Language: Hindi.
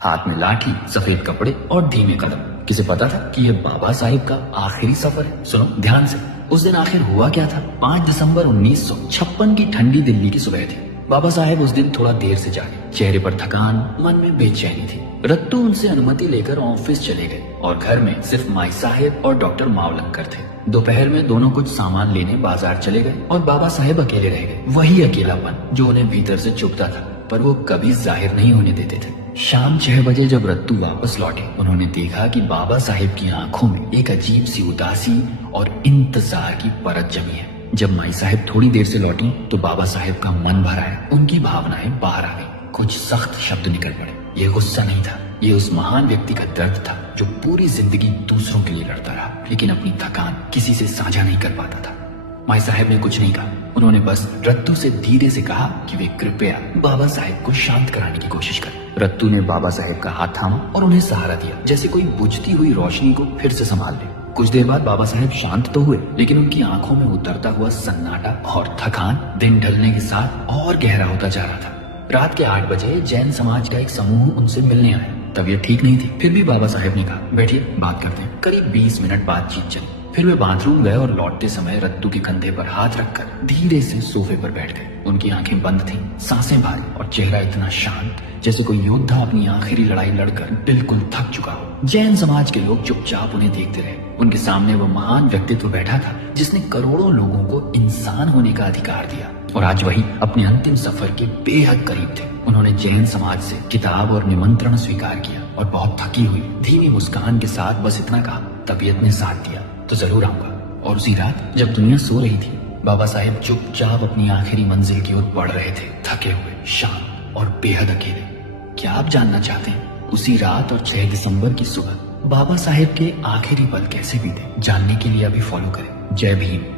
हाथ में लाठी, सफेद कपड़े और धीमे कदम। किसे पता था कि यह बाबा साहेब का आखिरी सफर है? सुनो ध्यान से। उस दिन आखिर हुआ क्या था? 5 दिसंबर 1956 की ठंडी दिल्ली की सुबह थी। बाबा साहेब उस दिन थोड़ा देर से जागे। चेहरे पर थकान, मन में बेचैनी थी। रत्तू उनसे अनुमति लेकर ऑफिस चले गए और घर में सिर्फ माई साहेब और डॉक्टर मावलंकर थे। दोपहर में दोनों कुछ सामान लेने बाजार चले गए और बाबा साहेब अकेले रह गए। वही अकेलापन जो उन्हें भीतर से चुभता था, पर वो कभी जाहिर नहीं होने देते थे। शाम 6 बजे जब रत्तू वापस लौटे, उन्होंने देखा कि बाबा साहेब की आंखों में एक अजीब सी उदासी और इंतजार की परत जमी है। जब माई साहेब थोड़ी देर से लौटी तो बाबा साहेब का मन भर आया। उनकी भावनाएं बाहर आ गई। कुछ सख्त शब्द निकल पड़े। ये गुस्सा नहीं था, ये उस महान व्यक्ति का दर्द था जो पूरी जिंदगी दूसरों के लिए लड़ता रहा, लेकिन अपनी थकान किसी से साझा नहीं कर पाता था। माई साहब ने कुछ नहीं कहा। उन्होंने बस रत्तू से धीरे से कहा कि वे कृपया बाबा साहेब को शांत कराने की कोशिश करें। रत्तू ने बाबा साहेब का हाथ थामा और उन्हें सहारा दिया, जैसे कोई बुझती हुई रोशनी को फिर से संभाल ले। कुछ देर बाद बाबा साहेब शांत तो हुए, लेकिन उनकी आंखों में उतरता हुआ सन्नाटा और थकान दिन ढलने के साथ और गहरा होता जा रहा था। रात के 8 बजे जैन समाज का एक समूह उनसे मिलने आया। तबीयत ठीक नहीं थी, फिर भी बाबा साहेब ने कहा, बैठिए बात करते हैं। करीब 20 मिनट बातचीत चली। फिर वे बाथरूम गए और लौटते समय रत्तू के कंधे पर हाथ रखकर धीरे से सोफे पर बैठ गए। उनकी आंखें बंद थीं, सांसें भारी और चेहरा इतना शांत जैसे कोई योद्धा अपनी आखिरी लड़ाई लड़कर बिल्कुल थक चुका हो। जैन समाज के लोग चुपचाप उन्हें देखते रहे। उनके सामने वो महान व्यक्तित्व बैठा था जिसने करोड़ों लोगों को इंसान होने का अधिकार दिया, और आज वही अपने अंतिम सफर के बेहद करीब थे। उन्होंने जैन समाज से किताब और निमंत्रण स्वीकार किया और बहुत थकी हुई धीमी मुस्कान के साथ बस इतना कहा, तबीयत ने साथ दिया तो जरूर आऊंगा। और उसी रात जब दुनिया सो रही थी, बाबा साहेब चुपचाप अपनी आखिरी मंजिल की ओर बढ़ रहे थे, थके हुए, शांत और बेहद अकेले। क्या आप जानना चाहते हैं उसी रात और 6 दिसंबर की सुबह बाबा साहेब के आखिरी पल कैसे बीते? जानने के लिए अभी फॉलो करें। जय भीम।